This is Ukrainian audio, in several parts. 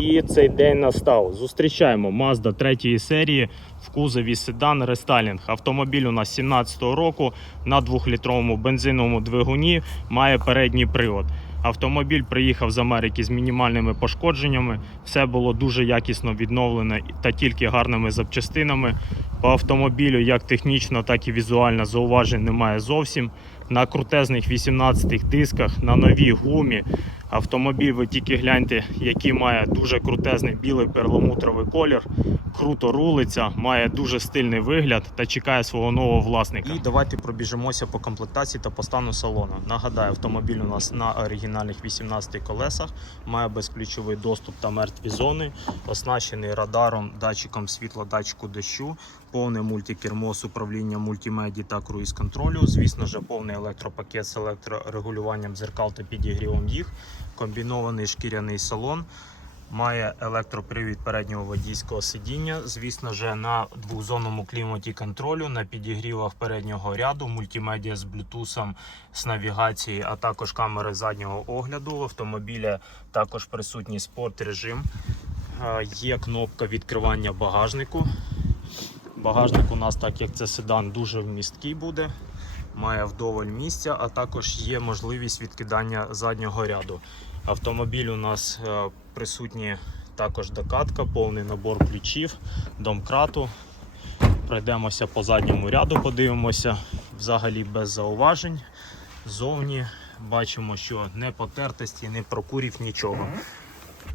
І цей день настав. Зустрічаємо Mazda 3 серії в кузові седан рестайлінг. Автомобіль у нас 17-го року на 2-літровому бензиновому двигуні має передній привод. Автомобіль приїхав з Америки з мінімальними пошкодженнями. Все було дуже якісно відновлено та тільки гарними запчастинами. По автомобілю як технічно, так і візуально зауважень немає зовсім. На крутезних 18 дисках, на новій гумі. Автомобіль, ви тільки гляньте, який має дуже крутезний білий перламутровий колір, круто рулиться, має дуже стильний вигляд та чекає свого нового власника. І давайте пробіжимося по комплектації та по стану салону. Нагадаю, автомобіль у нас на оригінальних 18 колесах, має безключовий доступ та мертві зони, оснащений радаром, датчиком світла, датчику дощу, повне мультикермо з управлінням мультимеді та круїз контролю. Звісно ж, повний електропакет з електрорегулюванням дзеркал та підігрівом їх, комбінований шкіряний салон. Має електропривід переднього водійського сидіння. Звісно ж, на двохзонному кліматі контролю, на підігрівах переднього ряду, мультимедіа з блютусом, з навігації, а також камери заднього огляду. В автомобіля також присутній спорт режим. Е, Є кнопка відкривання багажнику. Багажник у нас, так як це седан, дуже вмісткий буде. Має вдоволь місця, а також є можливість відкидання заднього ряду. Автомобіль у нас е, присутні також докатка, повний набор ключів, домкрату. Пройдемося по задньому ряду, подивимося взагалі без зауважень. Зовні бачимо, що не потертості, не прокурів нічого.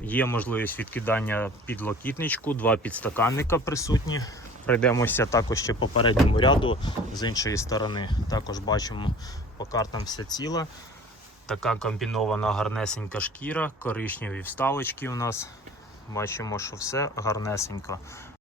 Є можливість відкидання підлокітничку, два підстаканника присутні. Пройдемося також ще по передньому ряду з іншої сторони. Також бачимо по картам все ціла. Така комбінована гарнесенька шкіра, коричневі вставочки у нас. Бачимо, що все гарнесенько.